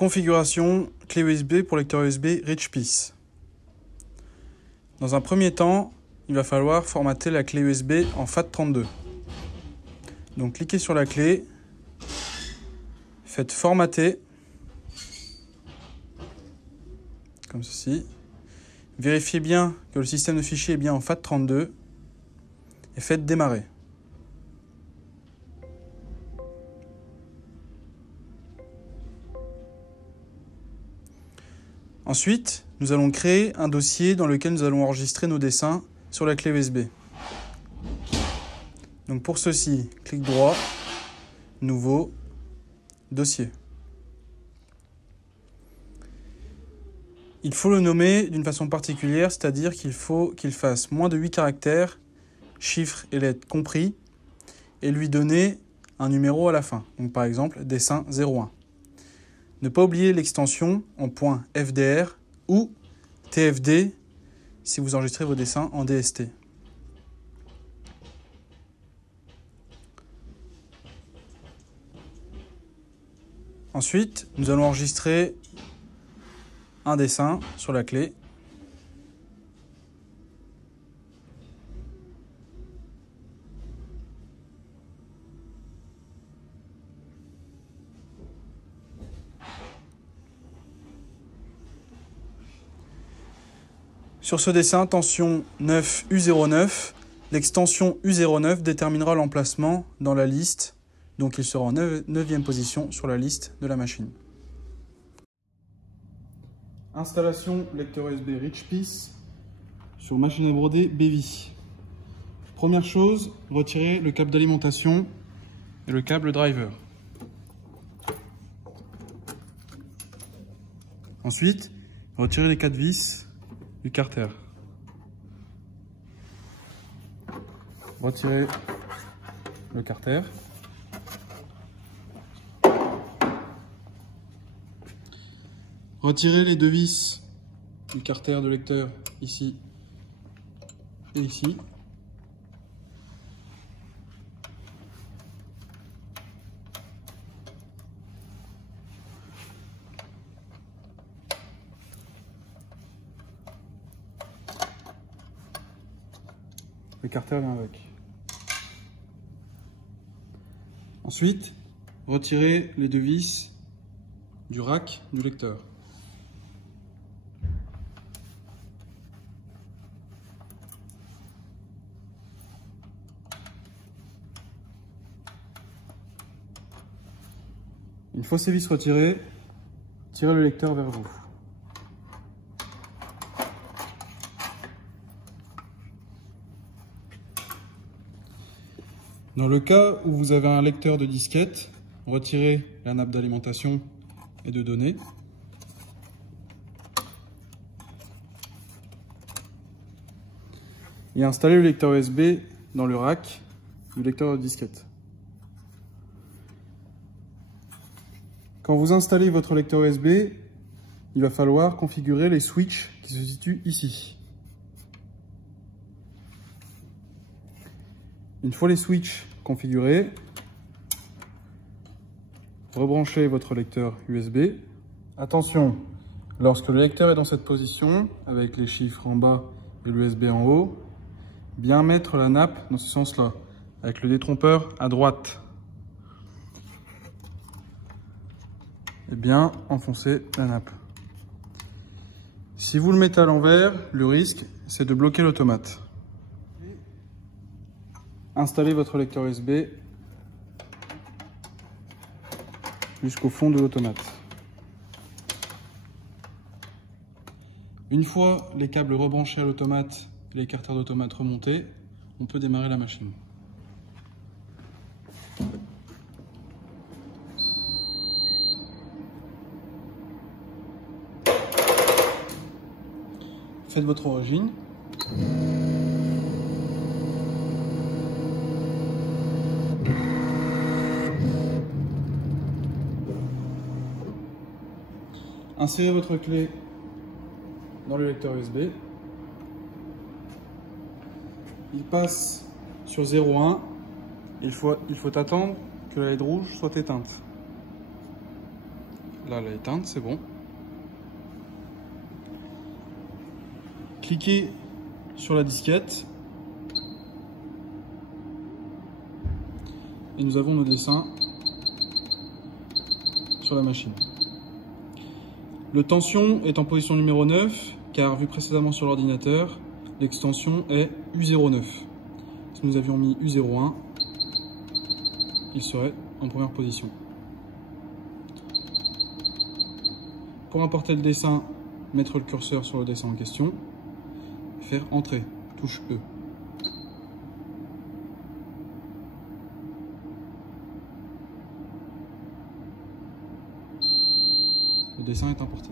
Configuration clé USB pour lecteur USB RichPeace. Dans un premier temps, il va falloir formater la clé USB en FAT32. Donc cliquez sur la clé, faites formater, comme ceci. Vérifiez bien que le système de fichiers est bien en FAT32 et faites démarrer. Ensuite, nous allons créer un dossier dans lequel nous allons enregistrer nos dessins sur la clé USB. Donc pour ceci, clic droit, Nouveau, Dossier. Il faut le nommer d'une façon particulière, c'est-à-dire qu'il faut qu'il fasse moins de 8 caractères, chiffres et lettres compris, et lui donner un numéro à la fin. Donc par exemple, dessin 01. Ne pas oublier l'extension en .fdr ou TFD si vous enregistrez vos dessins en DST. Ensuite, nous allons enregistrer un dessin sur la clé. Sur ce dessin, tension 9 U09, l'extension U09 déterminera l'emplacement dans la liste, donc il sera en 9e position sur la liste de la machine. Installation lecteur USB RichPeace sur machine à broder Bevi. Première chose, retirez le câble d'alimentation et le câble driver. Ensuite, retirez les 4 vis du carter. Retirez le carter. Retirez les 2 vis du carter de lecteur ici et ici. Le carter vient avec. Ensuite, retirez les 2 vis du rack du lecteur. Une fois ces vis retirées, tirez le lecteur vers vous. Dans le cas où vous avez un lecteur de disquette, retirez la nappe d'alimentation et de données. Et installez le lecteur USB dans le rack du lecteur de disquette. Quand vous installez votre lecteur USB, il va falloir configurer les switches qui se situent ici. Une fois les switches configurés, rebranchez votre lecteur USB. Attention, lorsque le lecteur est dans cette position, avec les chiffres en bas et l'USB en haut, bien mettre la nappe dans ce sens-là, avec le détrompeur à droite. Et bien enfoncer la nappe. Si vous le mettez à l'envers, le risque, c'est de bloquer l'automate. Installez votre lecteur USB jusqu'au fond de l'automate. Une fois les câbles rebranchés à l'automate et les carters d'automate remontés, on peut démarrer la machine. Faites votre origine. Insérez votre clé dans le lecteur USB. Il passe sur 0,1. Il faut attendre que la LED rouge soit éteinte. Là, elle est éteinte, c'est bon. Cliquez sur la disquette. Et nous avons nos dessins sur la machine. Le tension est en position numéro 9, car vu précédemment sur l'ordinateur, l'extension est U09. Si nous avions mis U01, il serait en première position. Pour importer le dessin, mettre le curseur sur le dessin en question, faire Entrée, touche E. Le dessin est importé.